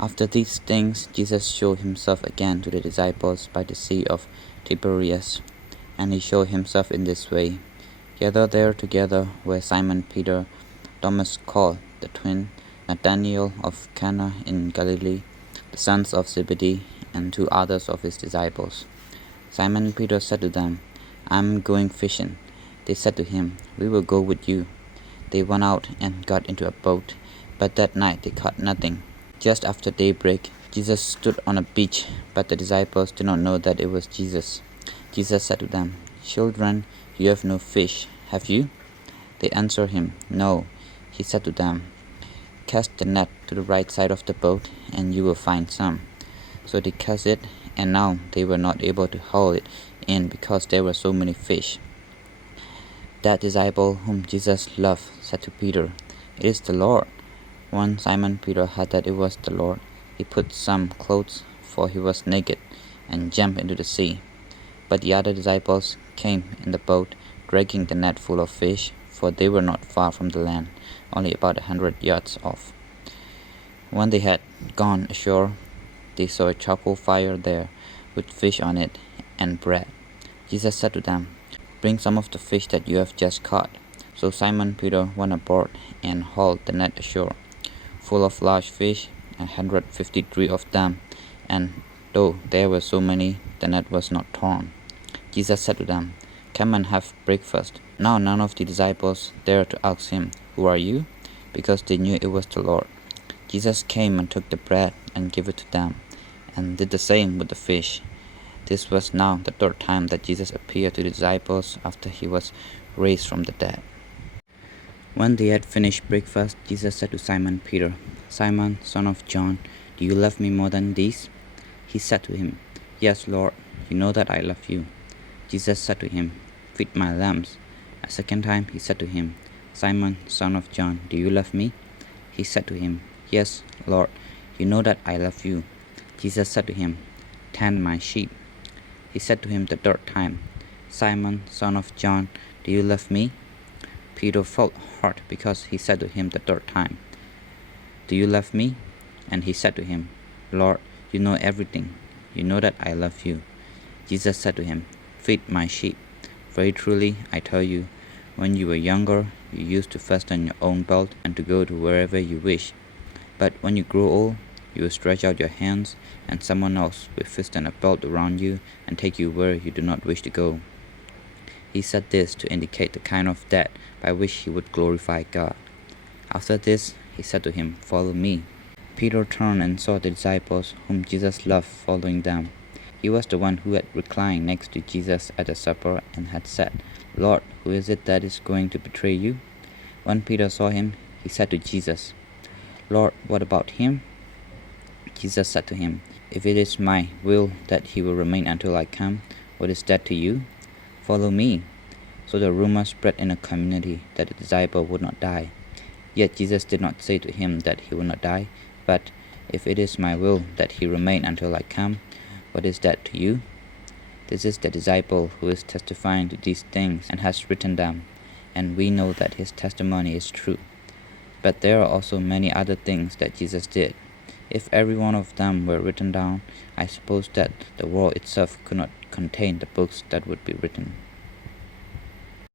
After these things, Jesus showed himself again to the disciples by the sea of Tiberias, and he showed himself in this way. Gathered there together were Simon Peter, Thomas called the twin, Nathanael of Cana in Galilee, the sons of Zebedee, and 2 others of his disciples. Simon Peter said to them, "I am going fishing." They said to him, "We will go with you." They went out and got into a boat, but that night they caught nothing. Just after daybreak, Jesus stood on a beach, but the disciples did not know that it was Jesus. Jesus said to them, "Children, you have no fish, have you?" They answered him, "No." He said to them, "Cast the net to the right side of the boat, and you will find some." So they cast it, and now they were not able to haul it in because there were so many fish. That disciple whom Jesus loved said to Peter, "It is the Lord." When Simon Peter heard that it was the Lord, he put some clothes, for he was naked, and jumped into the sea. But the other disciples came in the boat, dragging the net full of fish, for they were not far from the land, only about 100 yards off. When they had gone ashore, they saw a charcoal fire there, with fish on it and bread. Jesus said to them, "Bring some of the fish that you have just caught." So Simon Peter went aboard and hauled the net ashore, full of large fish, 153 of them, and though there were so many, the net was not torn. Jesus said to them, "Come and have breakfast." Now none of the disciples dared to ask him, "Who are you?" because they knew it was the Lord. Jesus came and took the bread and gave it to them, and did the same with the fish. This was now the 3rd time that Jesus appeared to the disciples after he was raised from the dead. When they had finished breakfast, Jesus said to Simon Peter, "Simon, son of John, do you love me more than these?" He said to him, "Yes, Lord, you know that I love you." Jesus said to him, "Feed my lambs." A second time he said to him, "Simon, son of John, do you love me?" He said to him, "Yes, Lord, you know that I love you." Jesus said to him, "Tend my sheep." He said to him the 3rd time, "Simon, son of John, do you love me?" Peter felt hurt because he said to him the 3rd time, "Do you love me?" And he said to him, "Lord, you know everything. You know that I love you." Jesus said to him, "Feed my sheep. Very truly, I tell you, when you were younger, you used to fasten your own belt and to go to wherever you wish. But when you grow old, you will stretch out your hands, and someone else will fasten a belt around you and take you where you do not wish to go." He said this to indicate the kind of death by which he would glorify God. After this, he said to him, "Follow me." Peter turned and saw the disciples whom Jesus loved following them. He was the one who had reclined next to Jesus at the supper and had said, "Lord, who is it that is going to betray you?" When Peter saw him, he said to Jesus, "Lord, what about him?" Jesus said to him, "If it is my will that he will remain until I come, what is that to you? Follow me." So the rumor spread in the community that the disciple would not die. Yet Jesus did not say to him that he would not die, but, "If it is my will that he remain until I come, what is that to you?" This is the disciple who is testifying to these things and has written them, and we know that his testimony is true. But there are also many other things that Jesus did. If every one of them were written down, I suppose that the world itself could not contain the books that would be written.